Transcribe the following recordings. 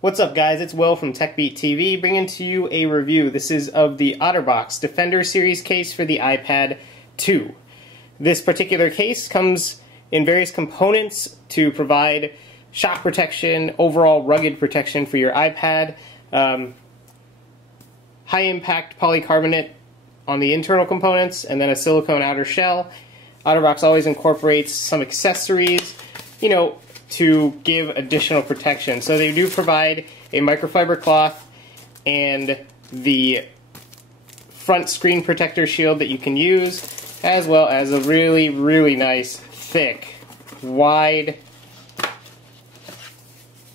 What's up, guys? It's Will from TekBeatTV bringing to you a review. This is of the Otterbox Defender Series case for the iPad 2. This particular case comes in various components to provide shock protection, overall rugged protection for your iPad, high impact polycarbonate on the internal components, and then a silicone outer shell. Otterbox always incorporates some accessories, to give additional protection. So they do provide a microfiber cloth and the front screen protector shield that you can use, as well as a really, really nice, thick, wide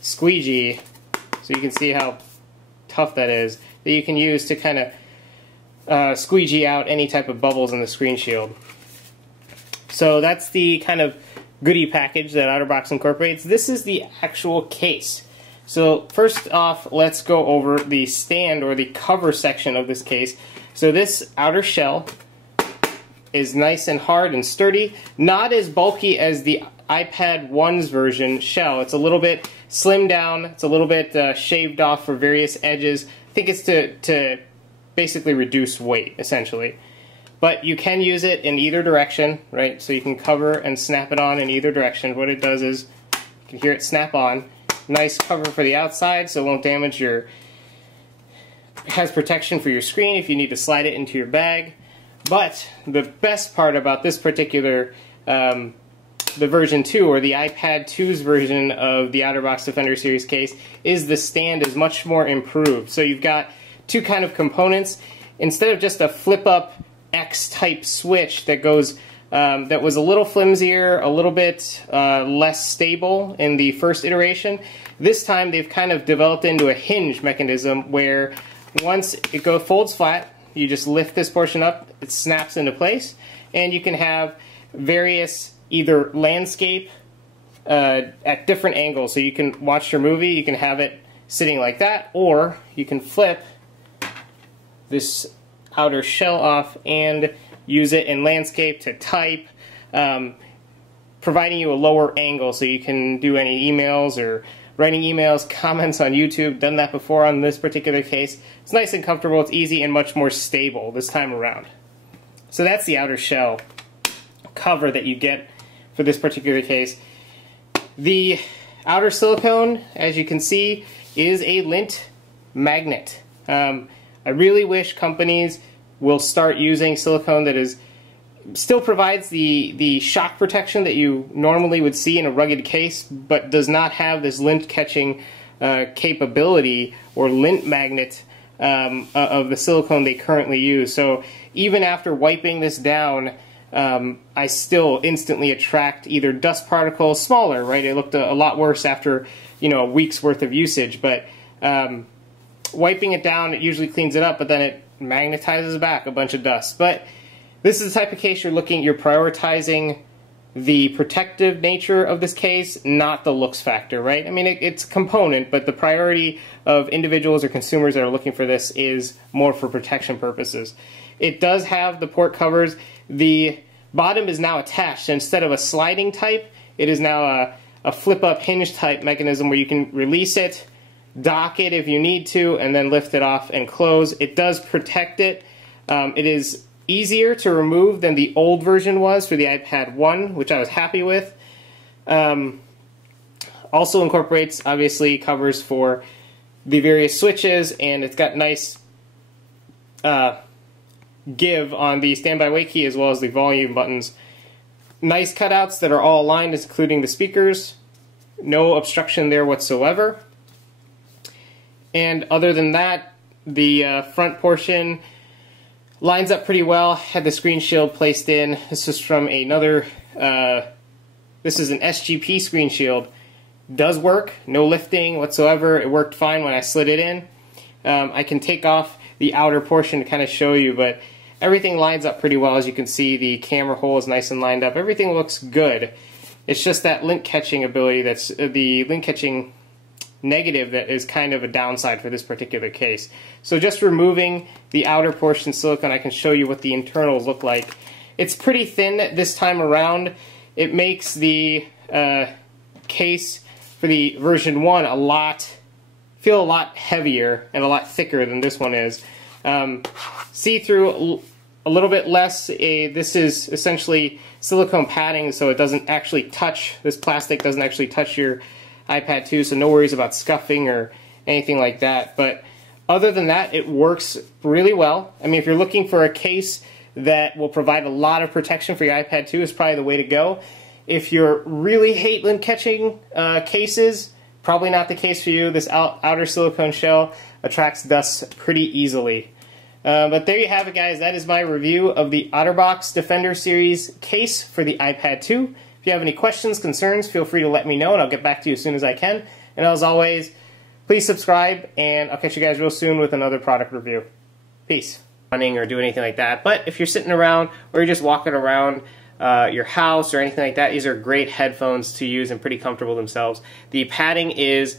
squeegee, so you can see how tough that is, that you can use to kind of squeegee out any type of bubbles in the screen shield. So that's the kind of goodie package that Otterbox incorporates. This is the actual case. So first off, let's go over the stand or the cover section of this case. So this outer shell is nice and hard and sturdy, not as bulky as the iPad 1's version shell. It's a little bit slimmed down, it's a little bit shaved off for various edges. I think it's to basically reduce weight, essentially. But you can use it in either direction, right? So you can cover and snap it on in either direction. What it does is, you can hear it snap on. Nice cover for the outside, so it won't damage your... It has protection for your screen if you need to slide it into your bag. But the best part about this particular, the version 2, or the iPad 2's version of the Otterbox Defender Series case, is the stand is much more improved. So you've got two kind of components. Instead of just a flip-up X-type switch that goes that was a little flimsier, a little bit less stable in the first iteration. This time they've kind of developed into a hinge mechanism where once it folds flat, you just lift this portion up, it snaps into place, and you can have various either landscape at different angles. So you can watch your movie, you can have it sitting like that, or you can flip this outer shell off and use it in landscape to type, providing you a lower angle so you can do any emails or writing emails, comments on YouTube. Done that before on this particular case. It's nice and comfortable, it's easy and much more stable this time around. So that's the outer shell cover that you get for this particular case. The outer silicone, as you can see, is a lint magnet. I really wish companies will start using silicone that still provides the shock protection that you normally would see in a rugged case, but does not have this lint catching capability or lint magnet of the silicone they currently use. So even after wiping this down, I still instantly attract either dust particles, smaller, right? It looked a lot worse after a week's worth of usage, but wiping it down, it usually cleans it up, but then it magnetizes back a bunch of dust. But this is the type of case you're prioritizing the protective nature of this case, not the looks factor, right? I mean, it's a component, but the priority of individuals or consumers that are looking for this is more for protection purposes. It does have the port covers. The bottom is now attached. So instead of a sliding type, it is now a flip-up hinge type mechanism where you can release it, dock it if you need to, and then lift it off and close. It does protect it. It is easier to remove than the old version was for the iPad 1, which I was happy with. Also incorporates, obviously, covers for the various switches, and it's got nice give on the standby wait key as well as the volume buttons. Nice cutouts that are all aligned, including the speakers. No obstruction there whatsoever. And other than that, the front portion lines up pretty well. Had the screen shield placed in. This is from another, this is an SGP screen shield. Does work, no lifting whatsoever. It worked fine when I slid it in. I can take off the outer portion to kind of show you, but everything lines up pretty well. As you can see, the camera hole is nice and lined up. Everything looks good. It's just that lint catching ability, that's the lint catching negative, that is kind of a downside for this particular case. So just removing the outer portion silicone, I can show you what the internals look like. It's pretty thin this time around. It makes the case for the version 1 a lot feel a lot heavier and a lot thicker than this one is. See-through, a little bit less. This is essentially silicone padding, so it doesn't actually touch, this plastic doesn't actually touch your iPad 2, so no worries about scuffing or anything like that. But other than that, it works really well. I mean, if you're looking for a case that will provide a lot of protection for your iPad 2, is probably the way to go. If you're really hate lint catching cases, probably not the case for you. This outer silicone shell attracts dust pretty easily. But there you have it, guys. That is my review of the Otterbox Defender Series case for the iPad 2. If you have any questions, concerns, feel free to let me know, and I'll get back to you as soon as I can. And as always, please subscribe, and I'll catch you guys real soon with another product review. Peace. Running or do anything like that. But if you're sitting around or you're just walking around your house or anything like that, these are great headphones to use and pretty comfortable themselves. The padding is